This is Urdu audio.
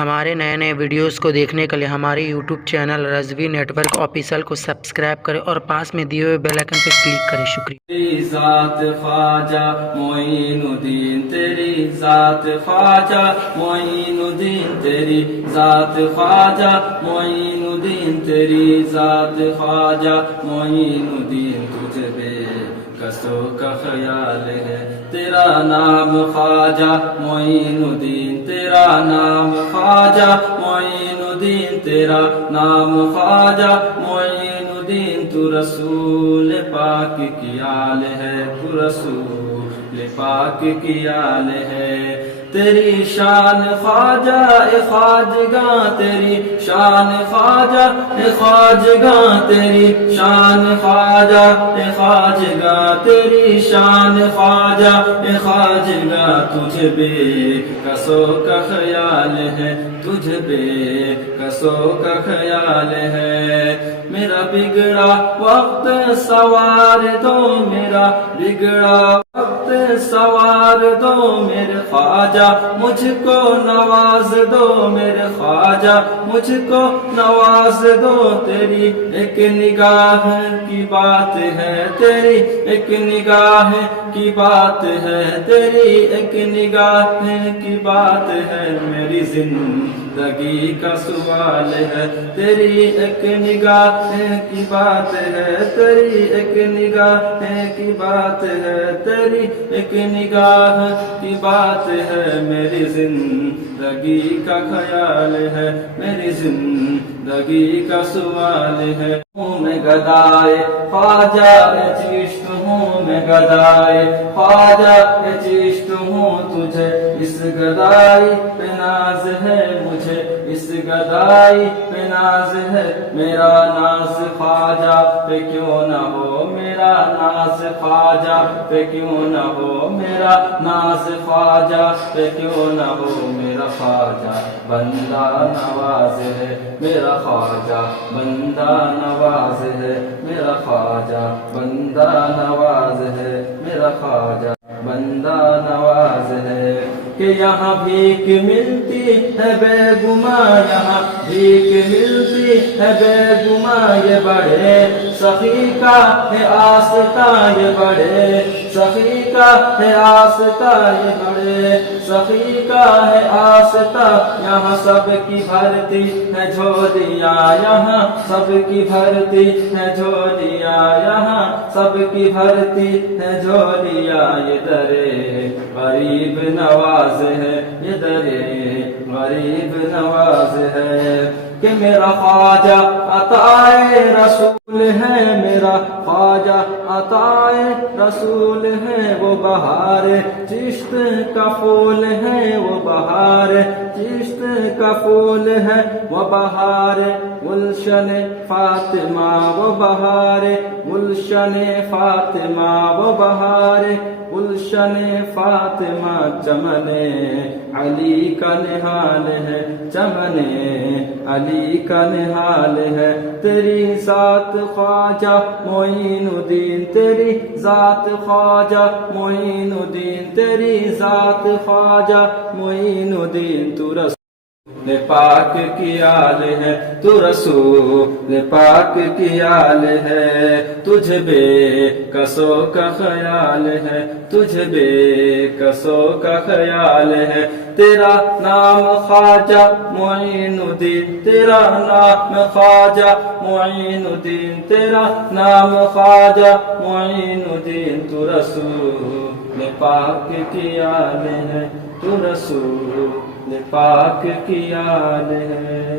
ہمارے نئے نئے ویڈیوز کو دیکھنے کے لیے ہمارے YouTube channel Rizvi network official کو سبسکرائب کریں اور پاس میں دیے ہوئے بیل آئکن پر کلک کریں۔ شکریہ۔ تیری ذات خواجہ معین الدین، تیری ذات خواجہ معین الدین، تیری ذات خواجہ معین الدین، تیری ذات خواجہ معین الدین، تجھ بے کسوں کا خیال ہے، تیرا نام خواجہ معین الدین، تیرا نام خواجہ معین الدین، تیرا نام خواجہ معین الدین، تو رسول پاک کی آل ہے، تو رسول پاک کی آل ہے، تیری شان خواجہ اے خواجگاں، تیری شان خواجہ اے خواجگاں، تیری شان خواجہ اے خواجگاں، تیری شان خواجہ اے خواجگاں، تجھ بے کسوں کا خیال ہے، تجھ بے کسوں کا خیال ہے، میرا بگڑا وقت سوار دو، میرا بگڑا وقت سوار دو، میرے خواجہ مجھ کو نواز دو، میرے خواجہ مجھ کو نواز دو، تیری ایک نگاہ کی بات ہے، تیری ایک نگاہ کی بات ہے، تیری ایک نگاہ کی بات ہے، میری زندگی کا سوال ہے، تیری ایک نگاہ کی بات ہے، تیری ایک نگاہ کی بات ہے، تیری ایک نگاہ کی بات ہے، میری زندگی کا خیال ہے، میری زندگی کا سوال ہے، ہوں میں گدائے خواجہ چشت ہوں، میں گدائے خواجہ چشت ہوں، تجھے اس گدائی پہ ناز ہے، مجھے اس گدائی پہ ناز ہے، میرا ناز خواجہ پہ کیوں نہ ہو، میرا ناز خواجہ پہ کیوں نہ ہو، میرا ناز خواجہ پہ کیوں نہ ہو، میرا خواجہ بندہ نواز ہے، میرا خواجہ بندہ نواز ہے، میرا خواجہ بندہ نواز ہے، میرا خواجہ بندہ نواز ہے، کہ یہاں بھیک ملتی ہے بے گماں، یہاں بھیک ملتی ہے بے گماں، یہ بڑے سخی کا ہے آستہ، یہ بڑے سخی کا ہے آستہ، یہ بڑے سخی کا ہے آستہ، یہاں سب کی بھرتی ہے جھولیاں، یہاں سب کی بھرتی ہے جھولیاں، یہاں سب کی بھرتی ہے جھولیاں، یہ درے غریب نواز ہے، یہ درے غریب نواز ہے، کہ میرا خواجہ عطائے رسول ہے، میرا خواجہ عطائے رسول ہے، وہ بہار چشت کا پھول ہے، وہ بہار چشت کا پھول ہے، وہ بہار گلشن فاطمہ، وہ بہار گلشن فاطمہ، وہ بہار گلشن فاطمہ، چمن علی کا نہال ہے، چمن علی کا نہال ہے، تیری ذات خواجہ معین الدین، تیری ذات خواجہ معین الدین، تیری ذات خواجہ معین الدین، تو رسول پاک کی آل ہے، تو رسول پاک کی آل ہے، تجھ بے کسوں کا خیال ہے، تجھ بے کسوں کا خیال ہے، تیرا نام خواجہ معین الدین، تیرا نام خواجہ معین الدین، تیرا نام خواجہ معین الدین، تو رسول پاک کی آل ہے، تو رسول پاک کی آل ہے۔